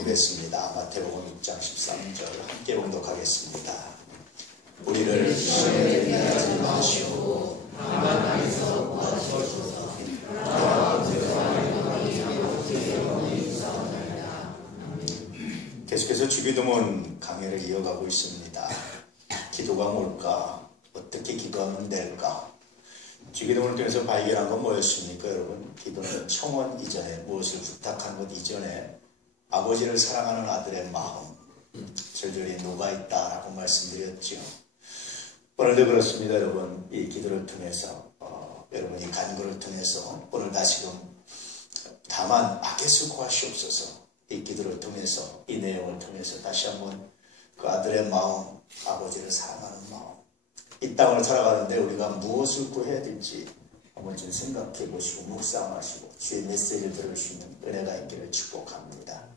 보겠습니다. 마태복음 6장 13절 함께 봉독하겠습니다. 우리를 시험에 하지 마시고 다만 안에서 구하시옵소서. 계속해서 주기도문 강해를 이어가고 있습니다. 기도가 뭘까? 어떻게 기도하면 될까? 주기도문을 통해서 발견한 건 뭐였습니까, 여러분? 기도는 청원 이전에, 무엇을 부탁한 것 이전에 아버지를 사랑하는 아들의 마음, 절절히 녹아있다라고 말씀드렸죠. 오늘도 그렇습니다, 여러분. 이 기도를 통해서, 여러분이 간구를 통해서 오늘 다시금 다만 악에서 구하시옵소서. 이 기도를 통해서, 이 내용을 통해서 다시 한번 그 아들의 마음, 아버지를 사랑하는 마음, 이 땅을 살아가는데 우리가 무엇을 구해야 될지 한번 좀 생각해 보시고 묵상하시고 주의 메시지를 들을 수 있는 은혜가 있기를 축복합니다.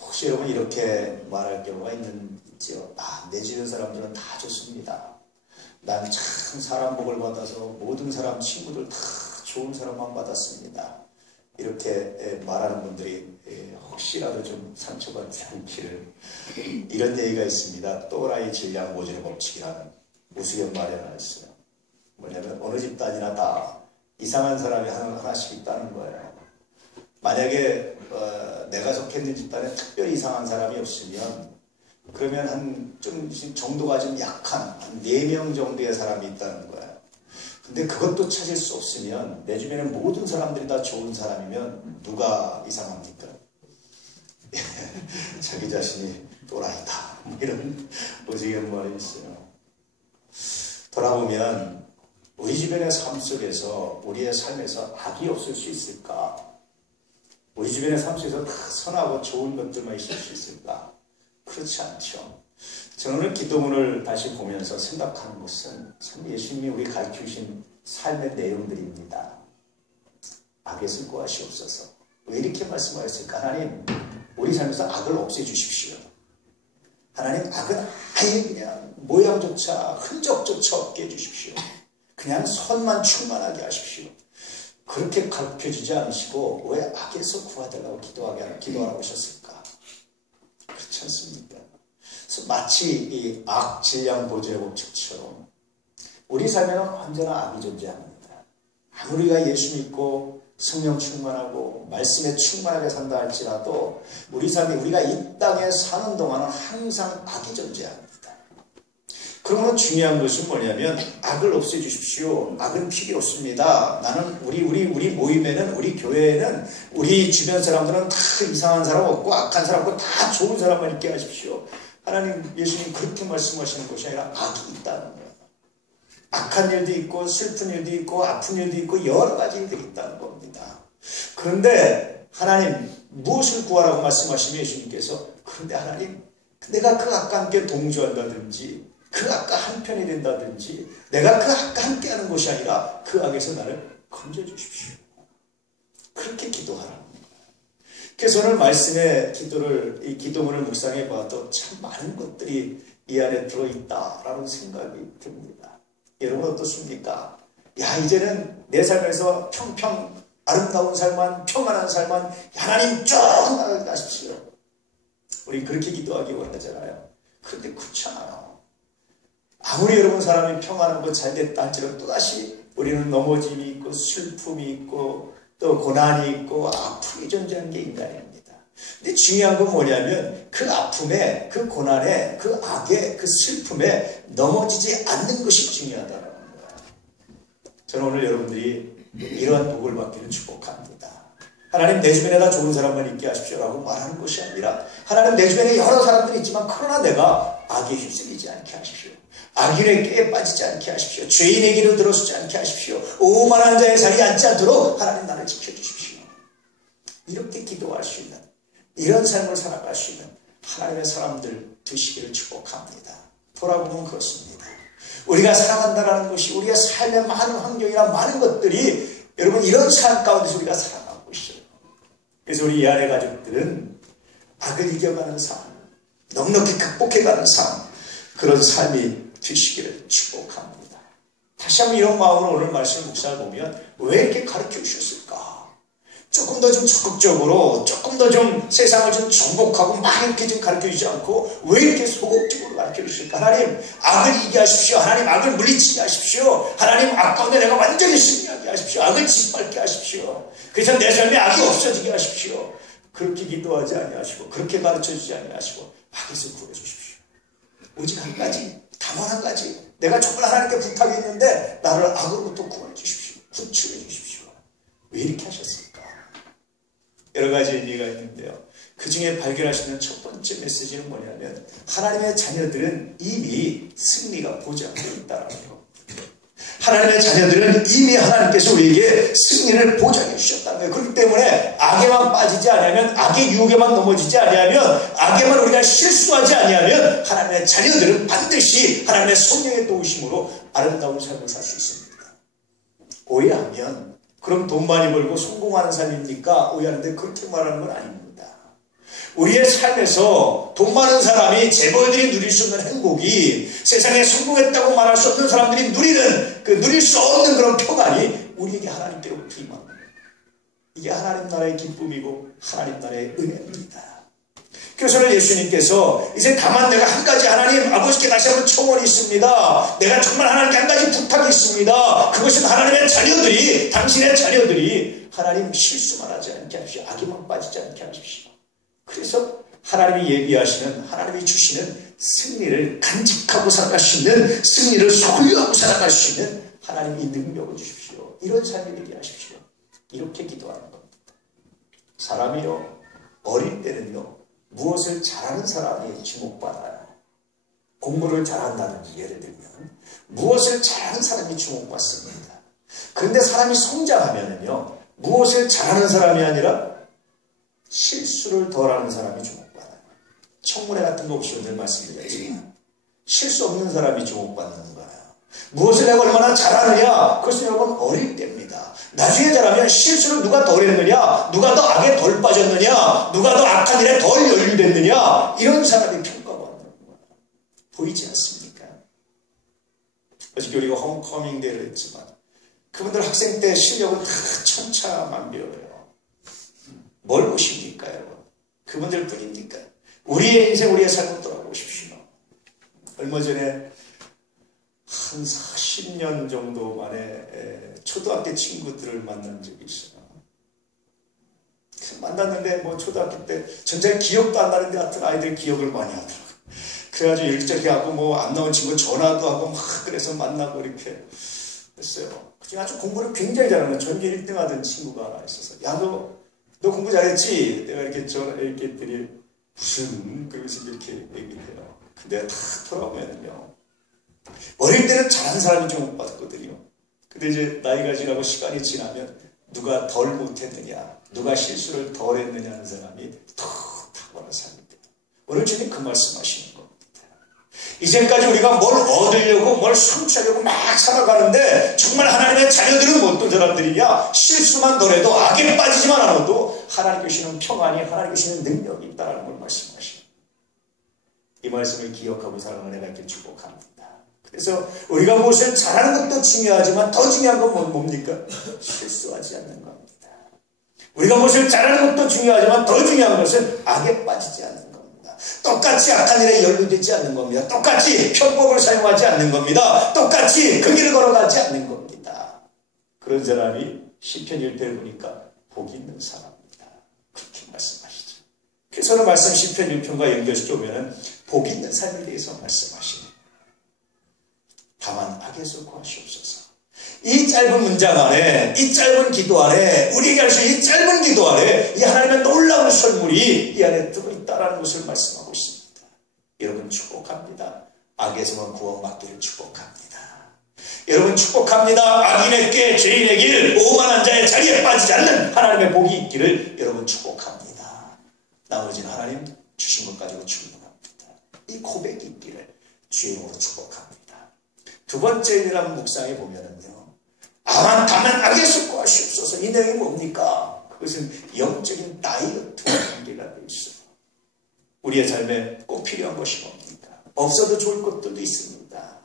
혹시 여러분 이렇게 말할 경우가 있죠? 내 주변 사람들은 다 좋습니다. 난 참 사람 복을 받아서 모든 사람, 친구들 다 좋은 사람만 받았습니다. 이렇게 말하는 분들이 혹시라도 좀 상처받지 않기를, 이런 얘기가 있습니다. 또라이 질량 모질의 법칙이라는 우스갯말이 하나 있어요. 뭐냐면 어느 집단이나 다 이상한 사람이 하나씩 있다는 거예요. 만약에 내가 속해 있는 집단에 특별히 이상한 사람이 없으면, 그러면 한 좀 정도가 좀 약한 한 4명 정도의 사람이 있다는 거예요. 근데 그것도 찾을 수 없으면, 내 주변에 모든 사람들이 다 좋은 사람이면 누가 이상합니까? 자기 자신이 또라이다, 이런 우스갯말이 있어요. 돌아보면 우리 주변의 삶 속에서, 우리의 삶에서 악이 없을 수 있을까? 우리 주변의 삶 속에서 다 선하고 좋은 것들만 있을 수 있을까? 그렇지 않죠. 저는 오늘 기도문을 다시 보면서 생각하는 것은 참 예수님이 우리 가르치신 삶의 내용들입니다. 악에서 구하시옵소서. 왜 이렇게 말씀하셨을까? 하나님, 우리 삶에서 악을 없애주십시오. 하나님, 악은 아예 그냥 모양조차 흔적조차 없게 해주십시오. 그냥 선만 충만하게 하십시오. 그렇게 가르쳐주지 않으시고 왜 악에서 구하달라고 기도하라고 하셨을까? 그렇지 않습니까? 그래서 마치 이 악 질량 보존의 법칙처럼 우리 삶에는 언제나 악이 존재합니다. 아무리 우리가 예수 믿고 성령 충만하고 말씀에 충만하게 산다 할지라도 우리 삶이, 우리가 이 땅에 사는 동안은 항상 악이 존재합니다. 그러면 중요한 것은 뭐냐면, 악을 없애주십시오. 악은 필요 없습니다. 나는 우리 모임에는, 우리 교회에는, 우리 주변 사람들은 다 이상한 사람 없고 악한 사람 없고 다 좋은 사람만 있게 하십시오. 하나님, 예수님 그렇게 말씀하시는 것이 아니라 악이 있다는 거예요. 악한 일도 있고 슬픈 일도 있고 아픈 일도 있고 여러 가지 일들이 있다는 겁니다. 그런데 하나님, 무엇을 구하라고 말씀하시면 예수님께서, 그런데 하나님, 내가 그 악과 함께 동조한다든지 그 악과 한편이 된다든지 내가 그 악과 함께 하는 것이 아니라 그 악에서 나를 건져주십시오. 그렇게 기도하라는 거예요. 그래서 오늘 말씀의 이 기도문을 묵상해 봐도 참 많은 것들이 이 안에 들어있다라는 생각이 듭니다. 여러분 어떻습니까? 이제는 내 삶에서 평평 아름다운 삶만, 평안한 삶만 하나님 쭉 나가게 하십시오. 우리 그렇게 기도하기 원하잖아요. 그런데 그렇지 않아요. 아무리 여러분 사람이 평안하고 잘됐다 할지라도 또다시 우리는 넘어짐이 있고 슬픔이 있고 또 고난이 있고 아픔이 존재하는 게 인간입니다. 근데 중요한 건 뭐냐면 그 아픔에, 그 고난에, 그 악에, 그 슬픔에 넘어지지 않는 것이 중요하다는 거예요. 저는 오늘 여러분들이 이러한 복을 받기를 축복합니다. 하나님, 내 주변에다 좋은 사람만 있게 하십시오라고 말하는 것이 아니라, 하나님, 내 주변에 여러 사람들이 있지만 그러나 내가 악에 휩쓸리지 않게 하십시오. 악인의 꾀에 빠지지 않게 하십시오. 죄인의 길을 들어서지 않게 하십시오. 오만한 자의 자리에 앉지 않도록 하나님 나를 지켜주십시오. 이렇게 기도할 수 있는, 이런 삶을 살아갈 수 있는 하나님의 사람들 되시기를 축복합니다. 돌아보면 그렇습니다. 우리가 살아간다는 것이, 우리의 삶의 많은 환경이나 많은 것들이 여러분 이런 삶 가운데서 우리가 살아가고 있어요. 그래서 우리 이 안의 가족들은 악을 이겨가는 삶, 넉넉히 극복해가는 삶, 그런 삶이 되시기를 축복합니다. 다시 한번 이런 마음으로 오늘 말씀 묵상을 보면 왜 이렇게 가르쳐 주셨을까? 조금 더 좀 적극적으로, 조금 더 좀 세상을 좀 정복하고 막 이렇게 좀 가르쳐주지 않고 왜 이렇게 소극적으로 가르쳐주실까? 하나님, 악을 이기하십시오. 하나님, 악을 물리치게 하십시오. 하나님, 악 가운데 내가 완전히 승리하게 하십시오. 악을 짓밟게 하십시오. 그래서 내 삶에 악이 없어지게 하십시오. 그렇게 기도하지 아니하시고, 그렇게 가르쳐주지 아니하시고, 악에서 구해주십시오. 오직 한 가지, 다만 한 가지, 내가 정말 하나님께 부탁이 있는데 나를 악으로부터 구원해 주십시오. 구출해 주십시오. 왜 이렇게 하셨을까? 여러 가지 의미가 있는데요. 그 중에 발견하시는 첫 번째 메시지는 뭐냐면 하나님의 자녀들은 이미 승리가 보장되어 있다는 거. 하나님의 자녀들은 이미 하나님께서 우리에게 승리를 보장해 주셨다는 거예요. 그렇기 때문에 악에만 빠지지 않으면, 악의 유혹에만 넘어지지 않으면, 악에만 우리가 실수하지 않으면 하나님의 자녀들은 반드시 하나님의 성령의 도우심으로 아름다운 삶을 살 수 있습니다. 오해하면 그럼 돈 많이 벌고 성공하는 삶입니까? 오해하는데 그렇게 말하는 건 아닙니다. 우리의 삶에서 돈 많은 사람이 재벌들이 누릴 수 없는 행복이, 세상에 성공했다고 말할 수 없는 사람들이 누리는 누릴 수 없는 그런 평안이 우리에게 하나님께로부터 임합니다. 이게 하나님 나라의 기쁨이고 하나님 나라의 은혜입니다. 그래서 예수님께서 이제 다만 내가 한 가지 하나님 아버지께 다시 한번 청원이 있습니다. 내가 정말 하나님께 한 가지 부탁이 있습니다. 그것은 하나님의 자녀들이, 당신의 자녀들이 하나님 실수만 하지 않게 하십시오. 악에만 빠지지 않게 하십시오. 그래서 하나님이 예비하시는, 하나님이 주시는 승리를 간직하고 살아갈 수 있는, 승리를 소유하고 살아갈 수 있는 하나님이 능력을 주십시오. 이런 삶이 되게 하십시오. 이렇게 기도하는 겁니다. 사람이요, 어릴 때는요, 무엇을 잘하는 사람이 주목받아요. 공부를 잘한다든지 예를 들면 무엇을 잘하는 사람이 주목받습니다. 그런데 사람이 성장하면은요, 무엇을 잘하는 사람이 아니라 실수를 덜하는 사람이 주목받아요. 청문회 같은 거 없이 늘 말씀드렸지만 실수 없는 사람이 주목받는 거예요. 무엇을 내가 얼마나 잘하느냐, 그것은 여러분 어릴 때입니다. 나중에 자라면 실수를 누가 덜 했느냐, 누가 더 악에 덜 빠졌느냐, 누가 더 악한 일에 덜 연루됐느냐, 이런 사람이 평가받는 거예요. 보이지 않습니까? 어저께 우리가 홈커밍 대회를 했지만 그분들 학생 때 실력은 다 천차만별이에요. 뭘 보십니까 여러분? 그분들 뿐입니까? 우리의 인생, 우리의 삶을 돌아보십시오. 얼마 전에 한 40년 정도 만에 초등학교 친구들을 만난 적이 있어요. 만났는데 뭐 초등학교 때 전체 기억도 안 나는데 하여튼 아이들이 기억을 많이 하더라고요. 그래가지고 이렇게 하고 뭐 안 나온 친구 전화도 하고 막 그래서 만나고 이렇게 했어요. 그중에 아주 공부를 굉장히 잘하는 전교 1등 하던 친구가 하나 있어서, 야 너 공부 잘했지? 내가 이렇게 이렇게 했더니 무슨, 그러면서 이렇게 얘기를 해요. 근데 다 돌아보면요, 어릴 때는 잘하는 사람이 주목받거든요. 근데 이제 나이가 지나고 시간이 지나면 누가 덜 못했느냐, 누가 실수를 덜 했느냐 하는 사람이 더 탁월한 사람이 돼요. 오늘 주님 그 말씀하시는 겁니다. 이제까지 우리가 뭘 얻으려고, 뭘 성취하려고 막 살아가는데 정말 하나님의 자녀들은 어떤 사람들이냐, 실수만 덜해도, 악에 빠지지만 않아도 하나님 주시는 평안이, 하나님 주시는 능력이 있다는 걸 말씀하시는, 이 말씀을 기억하고 살아가는 내가 이렇게 축복합니다. 그래서 우리가 무엇을 잘하는 것도 중요하지만 더 중요한 건 뭡니까? 실수하지 않는 겁니다. 우리가 무엇을 잘하는 것도 중요하지만 더 중요한 것은 악에 빠지지 않는 겁니다. 똑같이 악한 일에 연루되지 않는 겁니다. 똑같이 편법을 사용하지 않는 겁니다. 똑같이 그 길을 걸어가지 않는 겁니다. 그런 사람이 시편 1편을 보니까 복 있는 사람입니다. 그렇게 말씀하시죠. 그래서 오늘 말씀 시편 1편과 연결시켜 보면 복 있는 삶에 대해서 말씀하시네요. 다만 악에서 구하시옵소서. 이 짧은 문장 안에, 이 짧은 기도 안에, 우리에게 할 수 있는 이 짧은 기도 안에 이 하나님의 놀라운 선물이 이 안에 들어있다는 것을 말씀하고 있습니다. 여러분 축복합니다. 악에서만 구원받기를 축복합니다. 여러분 축복합니다. 악인의 꾀, 죄인의 길, 오만한 자의 자리에 빠지지 않는 하나님의 복이 있기를 여러분 축복합니다. 나머지는 하나님 주신 것 가지고 충분합니다. 이 고백이 있기를 주의 이름으로 축복합니다. 두 번째 일이라는 묵상에 보면은요, 다만 악에서 구하시옵소서. 이 내용이 뭡니까? 그것은 영적인 다이어트와 관계가 되어 있어요. 우리의 삶에 꼭 필요한 것이 뭡니까? 없어도 좋을 것들도 있습니다.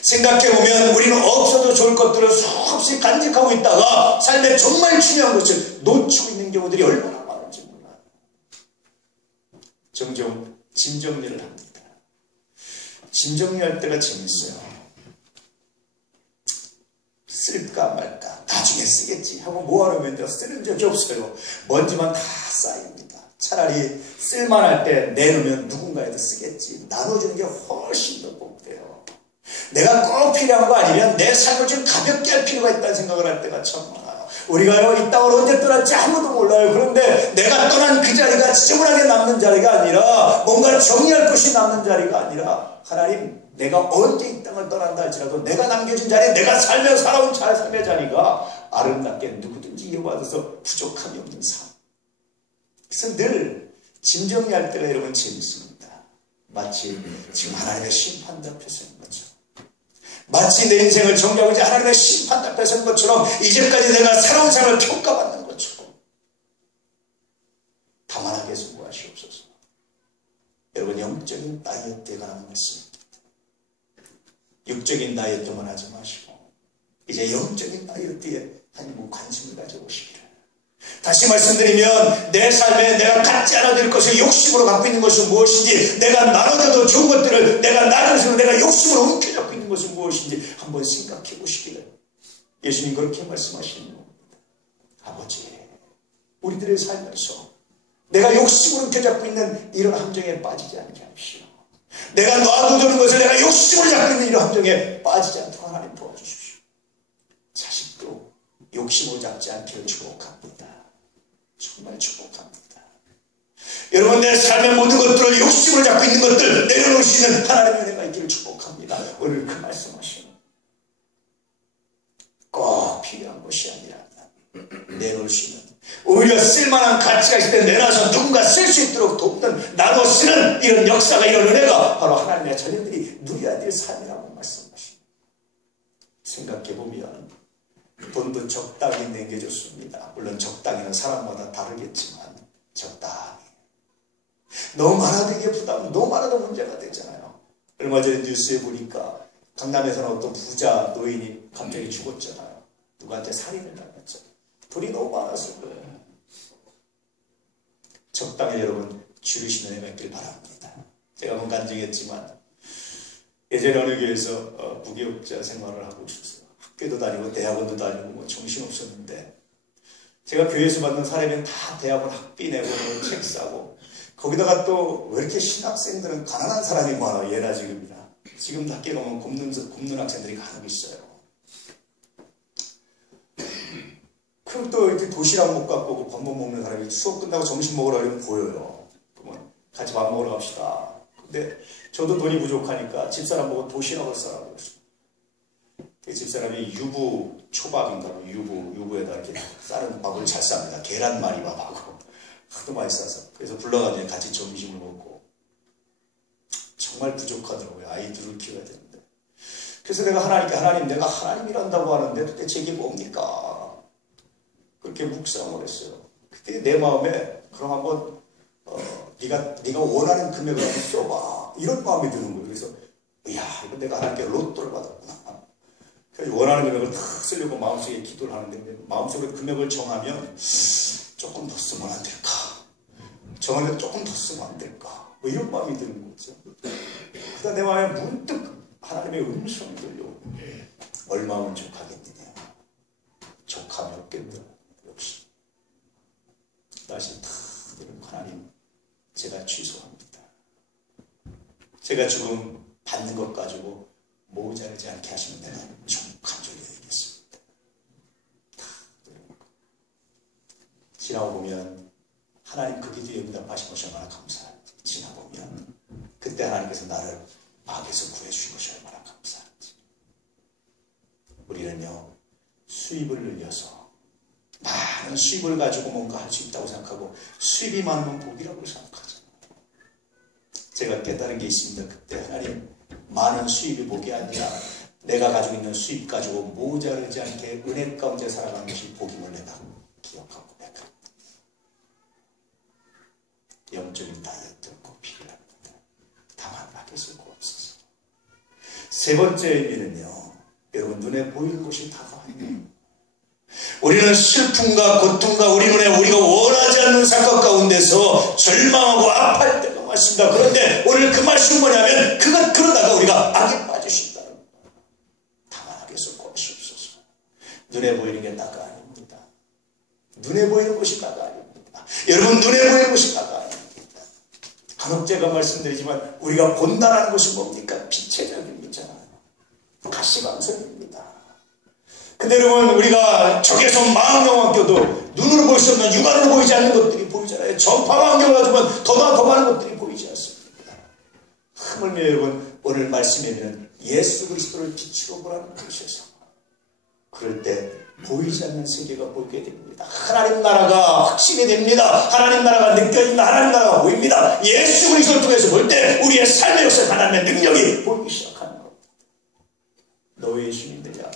생각해보면 우리는 없어도 좋을 것들을 수없이 간직하고 있다가 삶에 정말 중요한 것을 놓치고 있는 있는 경우들이 얼마나 많은지 몰라요. 종종 짐 정리를 합니다. 짐 정리할 때가 재밌어요. 쓸까 말까, 나중에 쓰겠지 하고 모아놓으면 쓰는 적이 없어요. 먼지만 다 쌓입니다. 차라리 쓸만할 때 내놓으면 누군가에도 쓰겠지. 나눠주는 게 훨씬 더 복돼요. 내가 꼭 필요한 거 아니면 내 삶을 좀 가볍게 할 필요가 있다는 생각을 할 때가 참 많아요. 우리가요, 이 땅을 언제 떠날지 아무도 몰라요. 그런데 내가 떠난 그 자리가 지저분하게 남는 자리가 아니라, 뭔가 정리할 것이 남는 자리가 아니라, 하나님, 내가 언제 이 땅을 떠난다 할지라도 내가 남겨진 자리, 내가 살며 살아온 삶의 자리가 아름답게 누구든지 이어받아서 부족함이 없는 삶. 그래서 늘 짐 정리할 때가 여러분 재밌습니다. 마치 지금 하나님의 심판대 앞에 선 거죠. 마치 내 인생을 정리하고 이제 하나님의 심판대 앞에 선 것처럼, 이제까지 내가 살아온 삶을 평가받는 것처럼 다만하게 수고하시옵소서. 여러분, 영적인 다이어트에 관한 말씀입니다. 육적인 다이어트만 하지 마시고 이제 영적인 다이어트에 하나님 관심을 가져보시기를. 다시 말씀드리면, 내 삶에 내가 갖지 않아야 될 것을 욕심으로 갖고 있는 것은 무엇인지, 내가 나눠줘도 좋은 것들을 내가 나눠주고 내가 욕심으로 움켜잡고 있는 것은 무엇인지 한번 생각해 보시기를. 예수님 그렇게 말씀하시는 겁니다. 아버지, 우리들의 삶에서 내가 욕심으로 움켜잡고 있는 이런 함정에 빠지지 않게 하십시오. 내가 놔두는 것을 내가 욕심으로 잡고 있는 이런 함정에 빠지지 않도록 하나님 도와주십시오. 자식도 욕심으로 잡지 않기를 축복합니다. 정말 축복합니다. 여러분, 내 삶의 모든 것들을 욕심으로 잡고 있는 것들 내려놓으시는 하나님의 은혜가 있기를 축복합니다. 오늘 그 말씀하시는 꼭 필요한 것이 아니라 내놓을 수 있는, 오히려 쓸만한 가치가 있을 때 내놔서 누군가 쓸 수 있도록 돕는, 나눠 쓰는 이런 역사가, 이런 은혜가 바로 하나님의 자녀들이 누려야 될 삶이라고 말씀하십니다. 생각해보면 돈도 적당히 남겨줬습니다. 물론 적당히는 사람마다 다르겠지만 적당히. 너무 많아도 이게 부담, 너무 많아도 문제가 되잖아요. 얼마 전에 뉴스에 보니까 강남에서는 어떤 부자 노인이 갑자기 죽었잖아요. 누구한테 살인을 당했죠. 돈이 너무 많아서 그래요. 적당히 여러분 줄이시는 은혜가 있길 바랍니다. 제가 한번 간증했지만, 예전에 어느 교회에서 무교육자 생활을 하고 있었어요. 학교도 다니고 대학원도 다니고 뭐 정신없었는데, 제가 교회에서 받는 사례는 다 대학원 학비 내고 책 사고, 거기다가 또 왜 이렇게 신학생들은 가난한 사람이 많아. 예나 지금이나. 지금 학교에 가면 굶는 학생들이 간혹 있어요. 그럼 또 이렇게 도시락 못 갖고 오고 밥 못 먹는 사람이 수업 끝나고 점심 먹으러 가면 보여요. 그러면 같이 밥 먹으러 갑시다. 근데 저도 돈이 부족하니까 집사람 보고 도시락을 싸라고 그랬어요. 집사람이 유부 초밥인가 유부에다 이렇게 싸는 밥을 잘 쌉니다. 계란말이밥하고 하도 많이 싸서. 그래서 불러가지고 같이 점심을 먹고. 정말 부족하더라고요. 아이들을 키워야 되는데. 그래서 내가 하나님께, 하나님, 내가 하나님이란다고 하는데 도대체 이게 뭡니까? 그렇게 묵상을 했어요. 그때 내 마음에, 그럼 한번 네가 원하는 금액을 한번 써봐, 이런 마음이 드는 거예요. 그래서 이야, 이거 내가 하나님께 로또를 받았구나. 그래서 원하는 금액을 다 쓰려고 마음속에 기도를 하는데, 마음속에 금액을 정하면 조금 더 쓰면 안 될까? 정하면 조금 더 쓰면 안 될까? 뭐 이런 마음이 드는 거죠. 그러다 내 마음에 문득 하나님의 음성이 들려오고, 얼마면 족하겠느냐? 족함이 없겠더라. 역시 다시 다 하나님, 제가 취소합니다. 제가 지금 받는 것 가지고 모자르지 않게 하시면 내가 족한 줄 여기겠습니다. 지나고 보면 하나님 그 기도에 응답하신 것이 얼마나 감사한지, 지나보면 그때 하나님께서 나를 악에서 구해주신 것이 얼마나 감사한지. 우리는요, 수입을 늘려서 많은 수입을 가지고 뭔가 할 수 있다고 생각하고, 수입이 많으면 복이라고 생각하잖아요. 제가 깨달은 게 있습니다. 그때 하나님, 많은 수입이 복이 아니라 내가 가지고 있는 수입 가지고 모자르지 않게 은혜 가운데 살아가는 것이 복임을 내가 기억하고, 내가 영적인 다이어트 꼭 필요합니다. 다만 밖에서 꼭 없어서. 세 번째 의미는요, 여러분, 눈에 보이는 것이 다가 아니에요. 우리는 슬픔과 고통과 우리 눈에 우리가 원하지 않는 사건 가운데서 절망하고 아파할 때가 많습니다. 그런데 오늘 그 말씀은 뭐냐면 그러다가 우리가 악에 빠지신다는 겁니다. 다만 악에서 구하시옵소서. 눈에 보이는 게 나가 아닙니다. 눈에 보이는 것이 나가 아닙니다. 여러분, 눈에 보이는 것이 나가 아닙니다. 간혹 제가 말씀드리지만 우리가 본다는 것은 뭡니까? 빛의 작용이죠. 가시방석입니다. 근데 여러분, 우리가 적에서 망원경학교도 눈으로 볼 수 없는 육안으로 보이지 않는 것들이 보이잖아요. 전파망원경을 가지면 더 많은 것들이 보이지 않습니다. 하물며 여러분, 오늘 말씀에는 예수 그리스도를 빛으로 보라는 것에서 그럴 때 보이지 않는 세계가 보이게 됩니다. 하나님 나라가 확신이 됩니다. 하나님 나라가 느껴집니다. 하나님 나라가 보입니다. 예수 그리스도를 통해서 볼 때 우리의 삶의 역사, 하나님의 능력이 보이기 시작하는 겁니다. 너 왜 예수님이냐?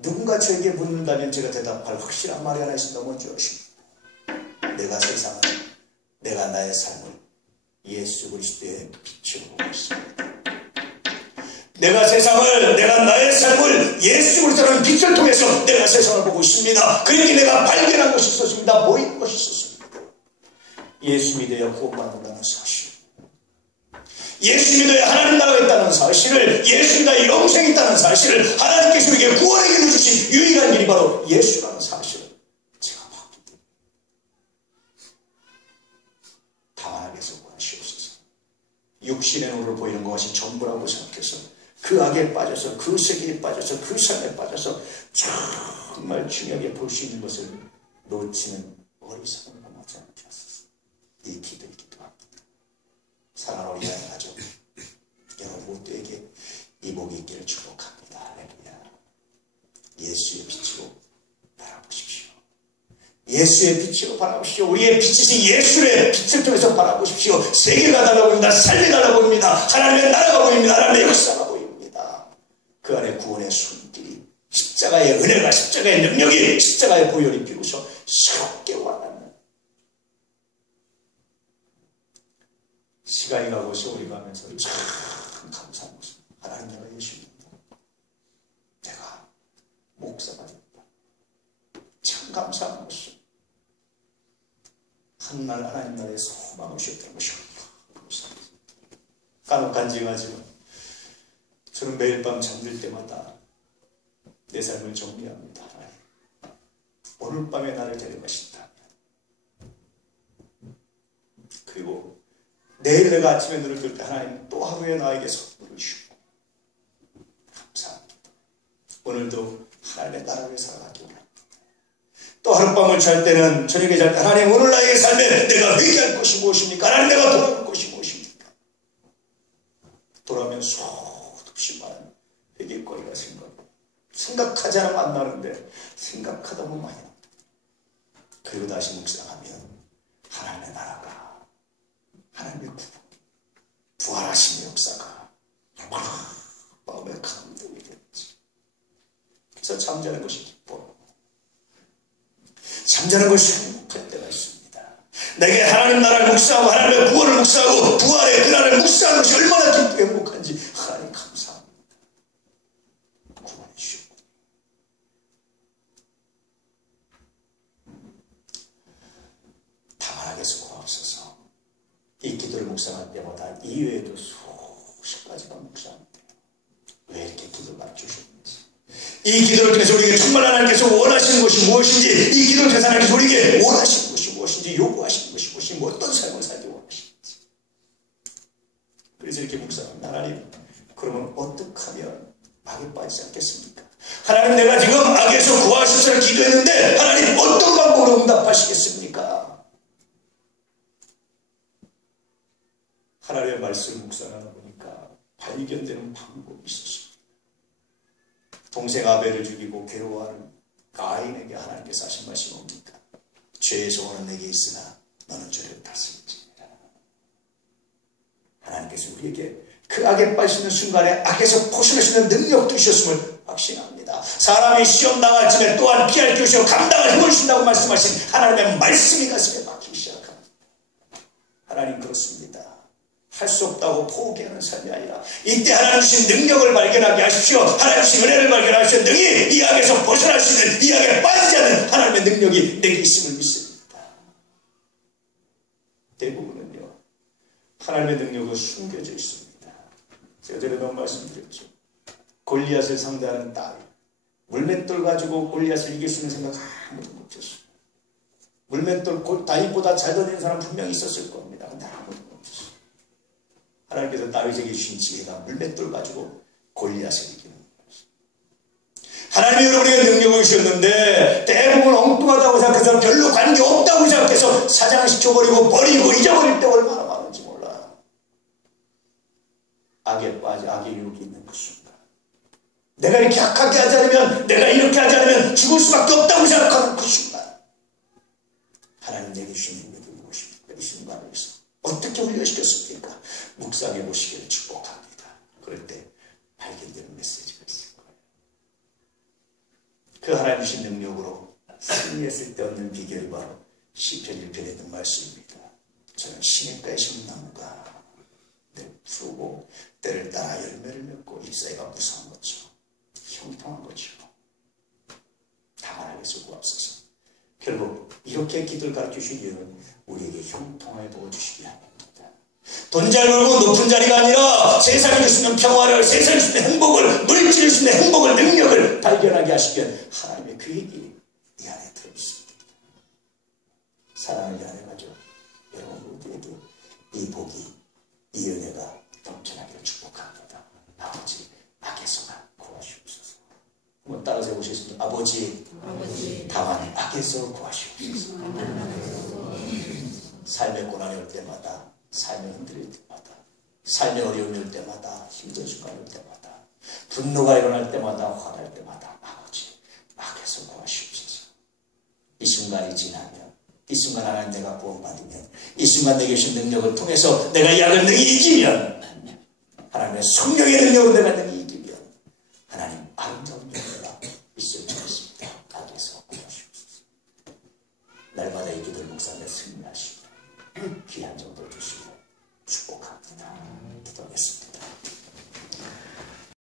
누군가 저에게 묻는다면 제가 대답할 확실한 말이 하나 있습니다. 뭔지 아십니까? 내가 세상을, 내가 나의 삶을 예수 그리스도의 빛으로 보고 있습니다. 내가 세상을, 내가 나의 삶을 예수 그리스도라는 빛을 통해서 내가 세상을 보고 있습니다. 그러니 내가 발견한 것이 있었습니다. 보이는 것이 있었습니다. 예수 믿어야 구원받는다는 사실, 예수 믿어야 하나님 나라가 있다는 사실을, 예수 믿어야 영생이 있다는 사실을, 하나님께서 우리에게 구원의 길을 주신 유일한 길이 바로 예수라는 사실을 제가 봤기 때문에 다만하게서 구하시옵소서. 육신의 눈으로 보이는 것이 전부라고 생각해서 그 악에 빠져서, 그 세계에 빠져서, 그 삶에 빠져서 정말 중요하게 볼 수 있는 것을 놓치는 어리석은 범하지 않게 하소서. 이 기도를 기도합니다. 사랑하는 우리 하나님 가족 여러분 모두에게 이 복이 있기를 축복합니다. 할렐루야. 예수의 빛으로 바라보십시오. 예수의 빛으로 바라보십시오. 우리의 빛이신 예수의 빛을 통해서 바라보십시오. 세계가 달라 보입니다. 삶이 달라 보입니다. 하나님의 나라가 보입니다. 하나님의 역사가 보입니다. 그 안에 구원의 손길이, 십자가의 은혜가, 십자가의 능력이, 십자가의 보혈이 비로소 새롭게 와닿는 시간이 가고 세월이 가면서 참 감사한 것은 하나님 나라 예수입니다. 내가 목사가 됐다. 참 감사한 것은 한날 하나님 나라에 소망을 주셨다는 것입니다. 간혹 간증하지만 저는 매일 밤 잠들 때마다 내 삶을 정리합니다. 오늘 밤에 나를 데려가신다면, 그리고 내일 내가 아침에 눈을 뜰 때 하나님 또 하루에 나에게 선물을 주고 감사합니다. 오늘도 하나님의 나라를 살아가기 원합니다. 또 하룻밤을 잘 때는, 저녁에 잘 때 하나님 오늘 나에게 삶에 내가 회개할 것이 무엇입니까? 하나님 내가 돌아올 것이 무엇입니까? 돌아오면 수없이 많은 회개거리가 생각하지 않으면 안 나는데 생각하다 보면 많이 납니다. 그리고 다시 묵상하면 하나님의 나라가, 하나님의 부활하심의 역사가 마음에 감동이 되었지. 그래서 잠자는 것이 기뻐. 잠자는 것이 행복할 때가 있습니다. 내게 하나님 나라를 묵상하고 하나님의 구원을 묵상하고 부활의 그날을 묵상하는 것이 얼마나 기쁘고 행복한지 하나님 감사합니다. 구원해 주시고 다만하게 수고하옵소서. 이 기도를 묵상할 때마다 이외에도 수십 가지가 묵상합니다. 왜 이렇게 기도를 맞추셨는지, 이 기도를 통해서 우리에게 정말 하나님께서 원하시는 것이 무엇인지, 이 기도를 통해서 하나님께서 우리에게 원하시는 것이 무엇인지, 요구하시는 것이 무엇인지, 어떤 삶을 살기 원하시는지. 그래서 이렇게 묵상합니다. 하나님, 그러면 어떻게 하면 악에 빠지지 않겠습니까? 하나님, 내가 지금 악에서 구하시옵소서 기도했는데 하나님 어떤 방법으로 응답하시겠습니까? 하나님의 말씀을 묵상하다 보니까 발견되는 방법이 있었습니다. 동생 아벨을 죽이고 괴로워하는 가인에게 하나님께서 하신 말씀이 뭡니까? 죄의 소원은 내게 있으나 너는 죄를 다스리지니라. 하나님께서 우리에게 그 악에 빠지는 순간에 악에서 벗어날 수 있는 능력도 주셨음을 확신합니다. 사람이 시험 당할 쯤에 또한 피할 것이요 감당할 힘을 주신다고 말씀하신 하나님의 말씀이 가슴에 박히기 시작합니다. 하나님, 그렇습니다. 할 수 없다고 포기하는 삶이 아니라 이때 하나님 주신 능력을 발견하게 하십시오. 하나님 주신 은혜를 발견하십시오. 능히 이 악에서 벗어날 수 있는, 이 악에 빠지지 않는 하나님의 능력이 내게 있음을 믿습니다. 대부분은요, 하나님의 능력은 숨겨져 있습니다. 제가 전에도 말씀드렸죠. 골리앗을 상대하는 다윗, 물맷돌 가지고 골리앗을 이길 수 있는 생각 아무도 못했어요. 물맷돌 다윗보다 잘 던지는 사람 분명히 있었을 겁니다. 근데 아무도 못했어요. 하나님께서 다윗에게 주신 지혜가 물맷돌 가지고 골리앗을 이기는 거예요. 하나님이 여러분에게 능력을 주셨는데 대부분 엉뚱하다고 생각해서 별로 관계없다고 생각해서 사장시켜버리고 버리고 잊어버릴 때 얼마나 많은지 몰라요. 악에 빠져 악의 유혹이 있는 그 순간, 내가 이렇게 악하게 하지 않으면, 내가 이렇게 하지 않으면 죽을 수밖에 없다고 생각하는 그 순간, 하나님 내게 주신 능력이 무엇입니까? 이 순간에서 어떻게 훈련시켰습니까? 묵상해 보시기를 축복합니다. 그럴 때 발견되는 메시지가 있을 거예요. 그 하나님 주신 능력으로 승리했을 때 얻는 비결이 바로 시편 1편에 있는 말씀입니다. 저는 시냇가에 심은 나무가 늘 푸르고 때를 따라 열매를 맺고 잎사귀가 무성한 것처럼 형통한 것처럼 다만하게서 구합소서. 결국 이렇게 기도를 가르쳐주신 이유는 우리에게 형통하게 보여주시기 합니다. 돈 잘 벌고 높은 자리가 아니라 세상이 줄 수 있는 평화를, 세상이 줄 수 있는 행복을, 물질을 줄 수 있는 행복을, 능력을 발견하게 하시기 위한 하나님의 계획이 이 안에 들어있습니다. 사랑을 위하여 가지고 여러분 모두에게 이 복이, 이 은혜가 넘쳐나기를 축복합니다. 아버지, 악에서만 구하시옵소서. 한번 따라서 해보시겠습니다. 아버지, 다만 악에서 구하시옵소서. 삶의 고난이 올 때마다, 삶이 흔들릴 때마다, 삶의 어려움이 올 때마다, 힘든 순간이 올 때마다, 분노가 일어날 때마다, 화날 때마다 아버지, 악에서 구하시옵소서. 이 순간이 지나면, 이 순간 하나님 내가 구원받으면, 이 순간 내게 주신 능력을 통해서 내가 이 악을 능히 이기면, 하나님의 성령의 능력으로 내가 능히 이기면 하나님 아름다운 은혜가 있을 줄 믿습니다. 악에서 구하시옵소서. 날마다 이 기도를 묵상하며 승리하시고 귀한 정도로